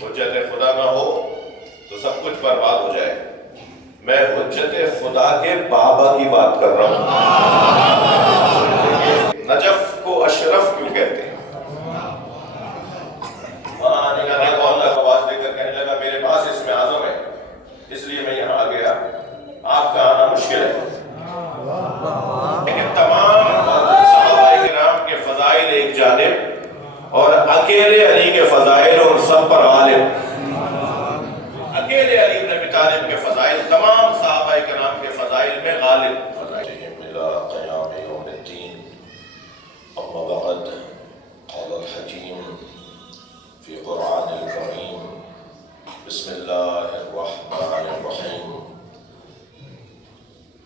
حجت خدا نہ ہو تو سب کچھ برباد ہو جائے. میں حجت خدا کے بابا کی بات کر رہا ہوں. نجف کو اشرف کیوں کہتے ہیں؟ آنے کا کون لگا آواز دے کر کہنے لگا میرے پاس اسم اعظم ہے اس لیے میں یہاں آ گیا. آپ کا آنا مشکل ہے. لیکن تمام صحابہ کرام کے فضائل ایک جانب اور اکیلے علی کے فضائل اور سب پر غالب. اکیلے علی بن ابی طالب کے فضائل تمام صحابہ کرام کے فضائل میں غالب. فضائلہم الی قیام یوم الدین. اما بعد قال الحکیم فی قرآن الکریم بسم اللہ الرحمن الرحیم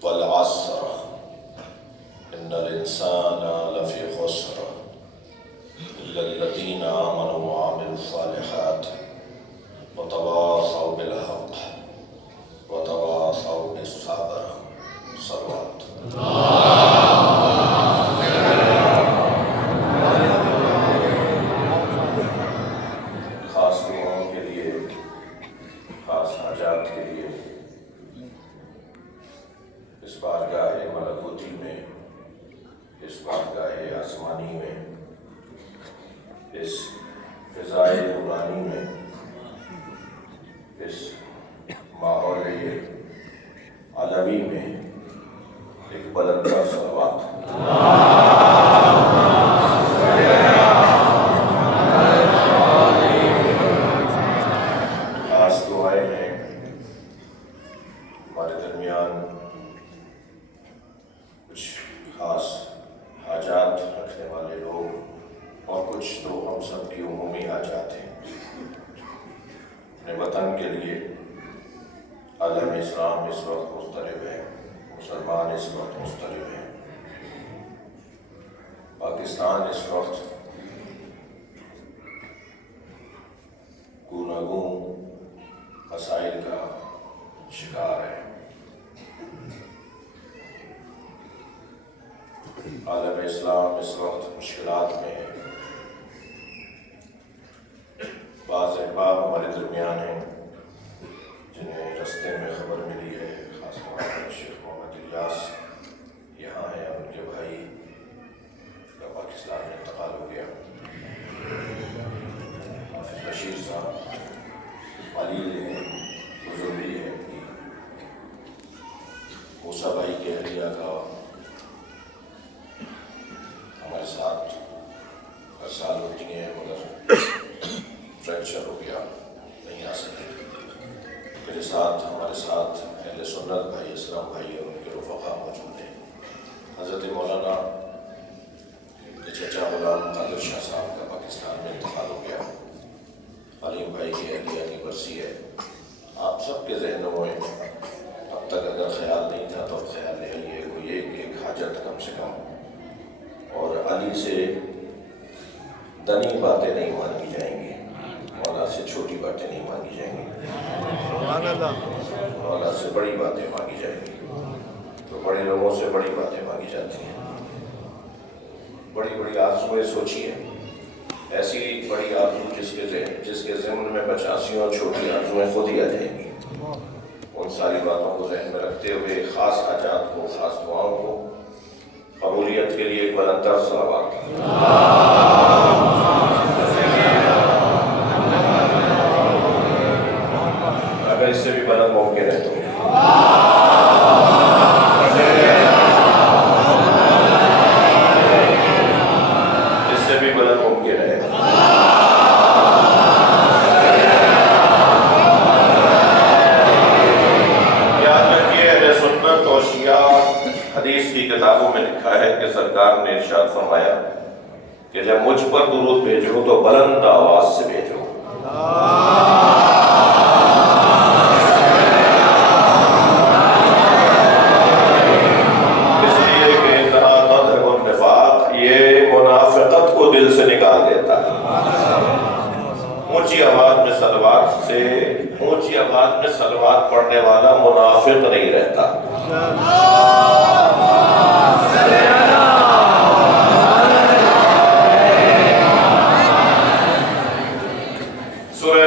والعصر ان الانسان لفی خسر الا الذین آمنوا وعملوا الصالحات وتواصوا بالحق وتواصوا بالصبر. صلوات. خاص دعاؤں کے لیے، خاص حاجات کے لیے اس بارگاہ ملکوتی میں، اس بارگاہ آسمانی میں، اس فضائے نورانی میں، اس ماحول علوی میں ایک بلند صلوات. خاص دعائیں ہیں ہمارے درمیان. کچھ خاص حاجات رکھنے والے لوگ اور کچھ تو ہم سب کی عمومی حاجات ہیں. اپنے وطن کے لیے عالم اسلام اس وقت مضطرب ہے، مسلمان اس وقت مضطرب ہیں. پاکستان اس وقت گوناگون مسائل کا شکار ہے. عالم اسلام اس وقت مشکلات میں ہے. بعض احباب ہمارے درمیان ہیں جنہیں رستے میں خبر ملی ہے، خاص طور پر شیخ محمد الیاس یہاں ہیں، ان کے بھائی کا پاکستان میں انتقال ہو گیا. حافظ بشیر صاحب علیل ہیں، بزرگی ہے. موسیٰ بھائی کے اہلیہ کا ہمارے ساتھ ہر سال ہوتی ہیں مگر فریکچر ہو گیا، نہیں آ سکتے. میرے ساتھ ہمارے ساتھ اہل سنت بھائی اسلام بھائی اور ان کے رفقا موجود ہیں. حضرت مولانا چچا غلام قادر شاہ صاحب کا پاکستان میں انتقال ہو گیا. علیم بھائی کی اہلیہ کی برسی ہے. آپ سب کے ذہنوں میں اب تک اگر خیال نہیں تھا تو اب خیال ہے یہ کوئی ایک حاجت کم سے کم، اور علی سے دنی باتیں نہیں مانگی جائیں گی، مولا سے چھوٹی باتیں نہیں مانگی جائیں گی، مولا سے بڑی باتیں مانگی جائیں گی. تو بڑے لوگوں سے بڑی باتیں مانگی جاتی ہیں. بڑی بڑی آرزویں سوچیے، ایسی بڑی آرزو جس کے ذہن میں 85 چھوٹی آرزویں خود ہی آ جائیں گی. ان ساری باتوں کو ذہن میں رکھتے ہوئے خاص حاجات کو، خاص دعاؤں کو قبولیت کے لیے ایک بلند تر صلوات. اگر اس سے بھی بلند ممکن ہے تو اس سے بھی بلند ممکن ہے. یاد رکھیے اہل سنت اور شیعہ حدیث کی کتابوں میں لکھا ہے کہ سرکار نے ارشاد فرمایا کہ جب مجھ پر درود بھیجو تو بلند آواز سے بھیجو. اس لیے کہ انہا تذہب النفاق، یہ منافقت کو دل سے نکال دیتا ہے. اونچی آواز میں صلوات پڑھنے والا منافق نہیں رہتا. سورہ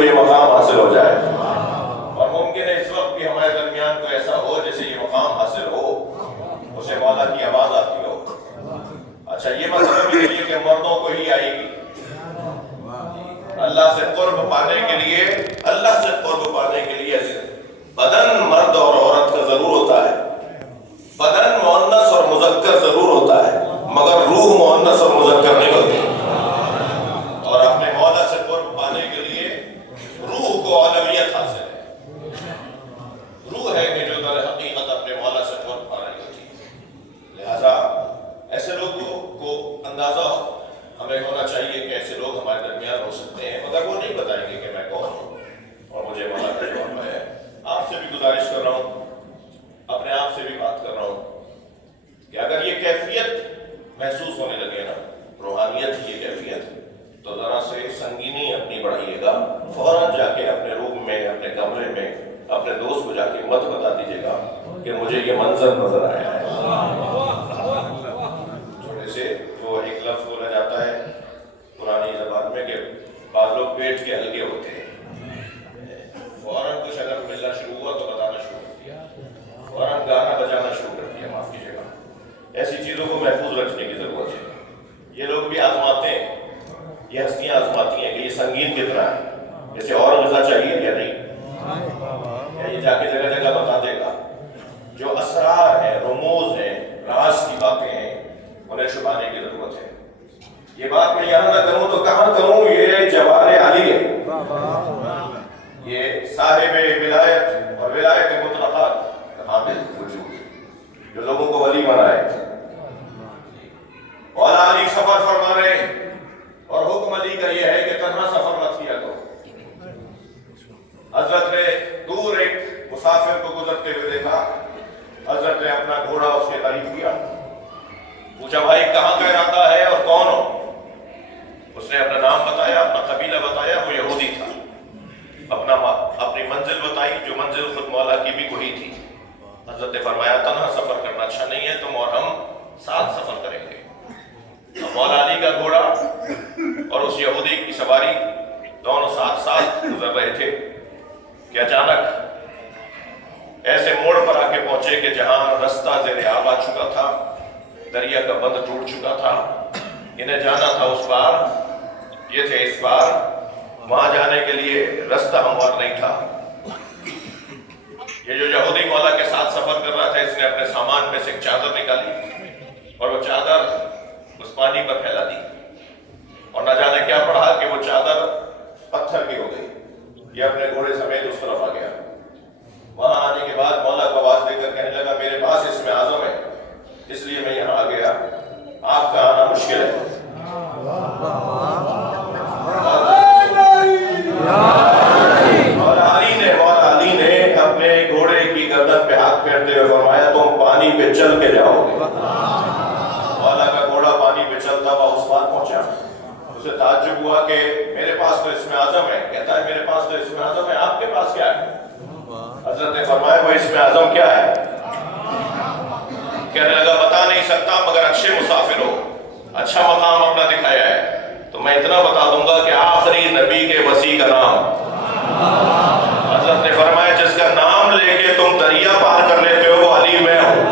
کو یہ مقام حاصل ہو جائے، اور ممکن ہے اس وقت بھی ہمارے درمیان کوئی ایسا ہو جسے یہ مقام حاصل ہو، اسے مولا کی آواز آتی ہو۔ اچھا یہ مطلب نہیں ہے کہ مردوں کو ہی آئے گی، اللہ سے قرب پانے کے لیے، اللہ سے قرب پانے کے لیے بدن مرد اور عورت کا ضرور ہوتا ہے، بدن مؤنث اور مذکر ضرور ہوتا ہے، مگر روح مؤنث اور مذکر نہیں ہوتی۔ اور اپنے مولا سے قرب پانے کے لیے روح کو اولویت حاصل ہے، روح ہے کہ جو در حقیقت اپنے مولا سے قرب پا رہی ہوتی ہے۔ لہذا ایسے لوگوں کو اندازہ ہمیں ہونا چاہیے کہ ایسے لوگ ہمارے درمیان ہو سکتے ہیں، مگر وہ نہیں بتائیں گے کہ میں کون ہوں اور مجھے مولا کا جواب ہے۔ آپ سے بھی گزارش کر رہا ہوں، اپنے آپ سے بھی بات کر رہا ہوں کہ اگر یہ کیفیت محسوس ہونے لگے نا، روحانیت کی یہ کیفیت، تو ذرا سے سنگینی اپنی بڑھائیے گا، فوراً جا کے اپنے روم میں، اپنے کمرے میں اپنے دوست کو جا کے مت بتا دیجیے گا کہ مجھے یہ منظر نظر آیا ہے۔ تھوڑے سے وہ ایک لفظ بولا جاتا ہے پرانی زبان میں کہ بعض لوگ پیٹ کے ہلکے ہوتے ہیں، فوراً کچھ اگر ملنا شروع ہوا تو بتانا شروع کر دیا، فوراً گانا بجانا شروع کر دیا، معاف کیجیے گا۔ ایسی چیزوں کو محفوظ رکھنے کی ضرورت ہے۔ یہ لوگ بھی آزماتے ہیں، یہ ہستیاں آزماتی ہیں کہ یہ سنگین کتنا ہے، اسے اور غذا چاہیے یا نہیں، یا یہ جا کے جگہ جگہ بتا دے گا۔ جو اسرار ہیں، رموز ہیں، راز کی باتیں ہیں، انہیں چھپانے کی ضرورت ہے۔ یہ بات میں یہاں نہ کروں تو کہاں کروں، یہ جوار علی ہے، یہ صاحب ولایت اور ولایت مطلقات حامل وجود، جو لوگوں کو ولی بنائے۔ مولا علی سفر فرما رہے ہیں، اور حکم علی کا یہ ہے کہ تنہا سفر مت کیا کرو۔ حضرت نے دور ایک مسافر کو گزرتے ہوئے دیکھا، حضرت نے اپنا گھوڑا اس کے قریب کیا، پوچھا بھائی کہاں کا ارادہ ہے اور کون ہو؟ اس نے اپنا نام بتایا، اپنا قبیلہ بتایا، وہ یہودی تھا، اپنی منزل بتائی جو منزل خود مولا کی بھی وہی تھی۔ حضرت نے فرمایا تنہا سفر کرنا اچھا نہیں ہے، تم اور ہم ساتھ سفر کریں گے۔ اب مولا علی کا گھوڑا اور اس یہودی کی سواری دونوں ساتھ ساتھ گزر رہے تھے کہ اچانک ایسے موڑ پر آ کے پہنچے کہ جہاں رستہ زیر آب آ چکا تھا، دریا کا بند ٹوٹ چکا تھا، انہیں جانا تھا اس پار، یہ تھے اس پار، وہاں جانے کے لیے رستہ ہموار نہیں تھا۔ یہ جو یہودی مولا کے ساتھ سفر کر رہا تھا، اس نے اپنے سامان میں سے ایک چادر نکالی اور وہ چادر اس پانی پر پھیلا دی، اور نہ جانے کیا پڑھا کہ وہ چادر پتھر کی ہو گئی۔ یہ اپنے گھوڑے سمیت اس طرف آ گیا۔ وہاں آنے کے بعد مولا کو آواز دے کر کہنے لگا میرے پاس اسم اعظم ہے، اس لیے میں یہاں آ گیا، آپ کا آنا مشکل ہے۔ مولا علی نے اپنے گھوڑے کی گردن پہ ہاتھ پھیرتے ہوئے فرمایا تم پانی پہ چل کے جاؤ گے۔ مولا کا گھوڑا پانی پہ چلتا ہوا اس پار پہنچا، اسے تعجب ہوا کہ میرے پاس تو اسم اعظم ہے، کہتا ہے میرے پاس تو اسم اعظم ہے، آپ کے پاس کیا ہے؟ حضرت نے فرمایا وہ اسم اعظم کیا ہے؟ کہنے لگا بتا نہیں سکتا، مگر اچھے مسافر ہو، اچھا مقام اپنا دکھایا ہے، تو میں اتنا بتا دوں گا کہ آخری نبی کے وسیع کا نام۔ حضرت نے فرمایا جس کا نام لے کے تم دریا پار کر لیتے ہو وہ علی میں ہوں۔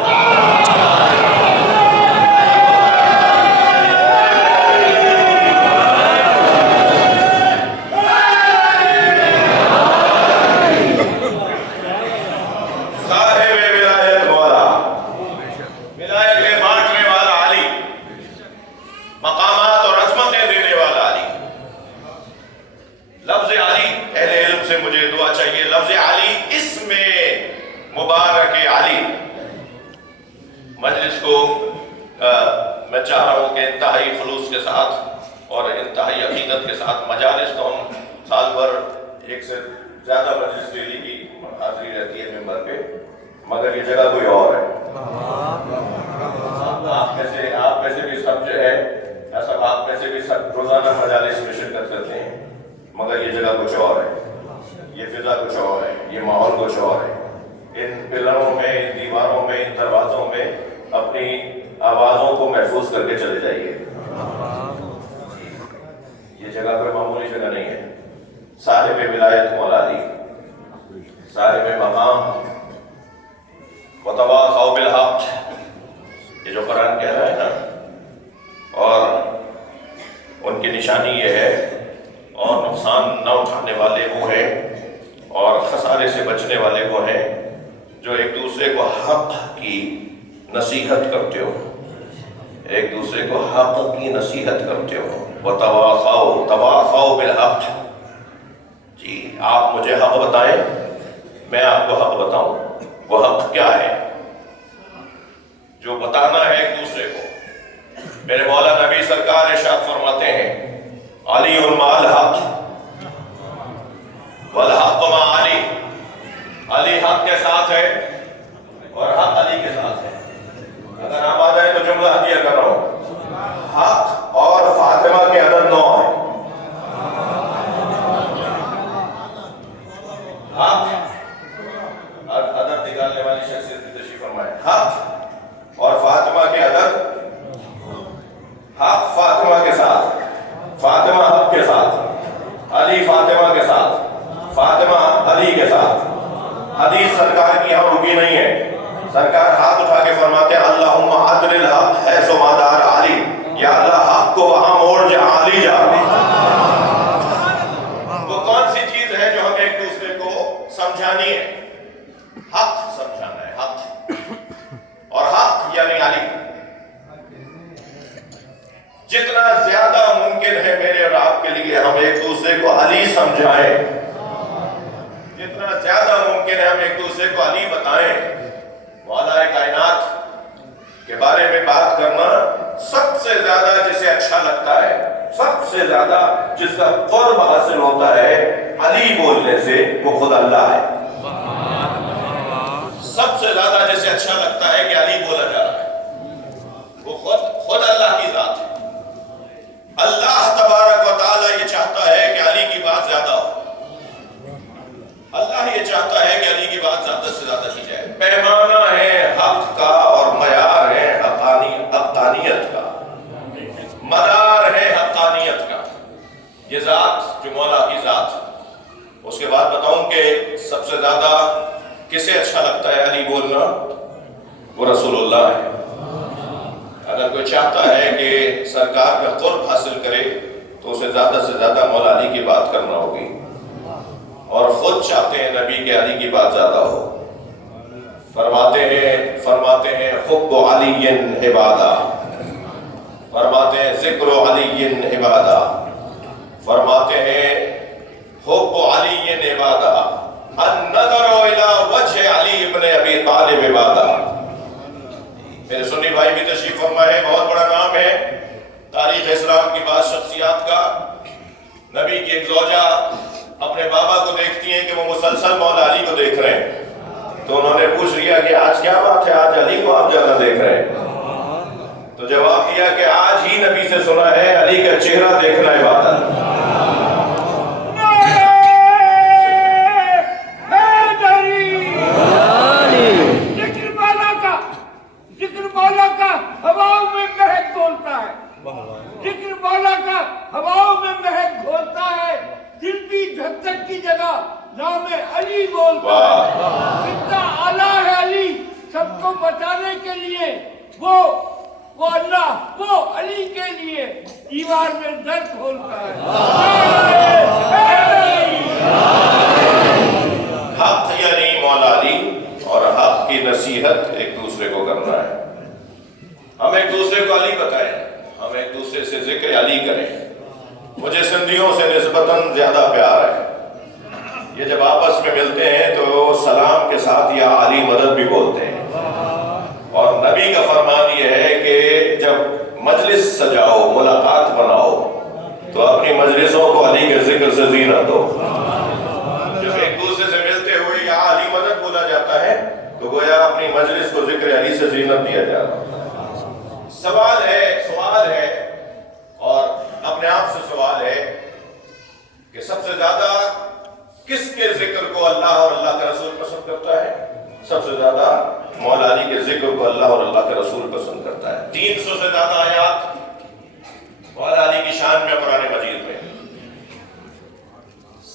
مجلس کو میں چاہ رہا ہوں کہ انتہائی خلوص کے ساتھ اور انتہائی عقیدت کے ساتھ، مجالس تو ہم سال بھر ایک سے زیادہ مجلس ڈیلی کی حاضری رہتی ہے ممبر پہ، مگر یہ جگہ کوئی اور ہے۔ آپ میں سے بھی سب جو ہے ایسا، آپ میں سے بھی سب روزانہ مجالس میں شرکت کرتے ہیں، مگر یہ جگہ کچھ اور ہے، یہ فضا کچھ اور ہے، یہ ماحول کچھ اور ہے۔ ان پلروں میں، ان دیواروں میں، ان دروازوں میں اپنی آوازوں کو محفوظ کر کے چلے جائیے۔ یہ جگہ کوئی معمولی جگہ نہیں ہے۔ صاحب ولایت مولا علی، صاحب مقام، وتواصوا بالحق، یہ جو قرآن کہہ رہا ہے نا، اور ان کی نشانی یہ ہے، اور نقصان نہ اٹھانے والے وہ ہیں اور خسارے سے بچنے والے وہ ہیں جو ایک دوسرے کو حق کی نصیحت کرتے ہو، ایک دوسرے کو حق کی نصیحت کرتے ہو۔ وتواصوا بالحق، جی آپ مجھے حق بتائیں، میں آپ کو حق بتاؤں۔ وہ حق کیا ہے جو بتانا ہے ایک دوسرے کو؟ میرے مولا نبی سرکار ارشاد فرماتے ہیں، علی مع الحق والحق مع علی، علی حق کے ساتھ ہے اور حق علی کے ساتھ ہے۔ اگر آپ آ جائیں تو جملہ ہدیہ کر رہا ہوں، حق اور فاطمہ کے عدد 9 ہے۔ حق عدد نکالنے والی شخصیت کی تشریف فرمائے، حق اور فاطمہ کے عدد، حق فاطمہ کے ساتھ، فاطمہ حق کے ساتھ، علی فاطمہ کے ساتھ، فاطمہ علی کے ساتھ۔ حدیث سرکار کی یہاں رکی نہیں ہے، سرکار ہاتھ اٹھا کے فرماتے ہیں، اللہم عدل الحق حیث ما دار علی، یا اللہ حق کو وہاں موڑ جہاں علی جا رہی۔ وہ کون سی چیز ہے جو ہمیں ایک دوسرے کو سمجھانی ہے؟ حق سمجھانا ہے، حق، اور حق یعنی علی۔ جتنا زیادہ ممکن ہے میرے اور آپ کے لیے ہم ایک دوسرے کو علی سمجھائیں، جتنا زیادہ ممکن ہے ہم ایک دوسرے کو علی بتائیں۔ مولا کائنات کے بارے میں بات کرنا سب سے زیادہ جسے اچھا لگتا ہے، سب سے زیادہ جس کا قرب حاصل ہوتا ہے علی بولنے سے، وہ خود اللہ ہے۔ سب سے زیادہ جسے اچھا لگتا ہے کہ علی بولا جا رہا ہے، وہ خود اللہ کی ذات ہے۔ اللہ تبارک و تعالی یہ چاہتا ہے کہ علی کی بات زیادہ ہو، اللہ یہ چاہتا ہے کہ علی کی بات زیادہ سے زیادہ کی جائے۔ پیمانہ ہے حق کا اور معیار ہے حقانیت کا، مدار ہے حقانیت کا، یہ ذات جو مولا کی ذات۔ اس کے بعد بتاؤں کہ سب سے زیادہ کسے اچھا لگتا ہے علی بولنا؟ وہ رسول اللہ ہے۔ اگر کوئی چاہتا ہے کہ سرکار کا قرب حاصل کرے تو اسے زیادہ سے زیادہ مولا علی کی بات کرنا ہوگی، اور خود چاہتے ہیں نبی کے علی کی بات زیادہ ہو۔ فرماتے ہیں حب علی عبادہ، فرماتے ہیں ذکر علی عبادہ، فرماتے ہیں حب علی عبادہ، النظر الى وجہ علی ابن ابی طالب عبادہ۔ میرے سنی بھائی بھی تشریف فرمائے، بہت بڑا نام ہے تاریخ اسلام کی بعض شخصیات کا۔ نبی کی ایک زوجہ اپنے بابا کو دیکھتی ہیں کہ وہ مسلسل مولا علی کو دیکھ رہے ہیں، تو انہوں نے پوچھ لیا کہ آج کیا بات ہے، آج علی کو آپ زیادہ دیکھ رہے ہیں؟ تو جواب دیا کہ آج ہی نبی سے سنا ہے علی کا چہرہ دیکھنا عبادت۔ ذکر مولا کا ہواؤں میں مہک گھولتا ہے، ذکر مولا کا ہواؤں میں مہک گھولتا ہے، دل کی دھک دھک کی جگہ نام علی بولتا ہے۔ کتنا اعلیٰ ہے علی سب کو بچانے کے لیے، وہ اللہ، وہ علی کے لیے دیوار میں در کھولتا ہے۔ حق یعنی مولا علی اور حق کی نصیحت ایک دوسرے کو کرنا ہے۔ ہم ایک دوسرے کو علی بتائیں، ہم ایک دوسرے سے ذکر علی کریں۔ مجھے سندھیوں سے نسبتاً زیادہ پیار ہے، یہ جب آپس میں ملتے ہیں تو سلام کے ساتھ یا علی مدد بھی بولتے ہیں، اور نبی کا فرمان یہ ہے کہ جب مجلس سجاؤ، ملاقات بناؤ، تو اپنی مجلسوں کو علی کے ذکر سے زینت دو۔ جب ایک دوسرے سے ملتے ہوئے یا علی مدد بولا جاتا ہے تو گویا اپنی مجلس کو ذکر علی سے زینت دیا جاتا ہے۔ سوال ہے اور اپنے آپ سے سوال ہے کہ سب سے زیادہ کس کے ذکر کو اللہ اور اللہ کا رسول پسند کرتا ہے؟ سب سے زیادہ مولا علی کے ذکر کو اللہ اور اللہ کے رسول پسند کرتا ہے۔ 300 سے زیادہ آیات مولا علی کی شان میں قرآن مجید میں،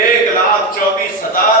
1,24,000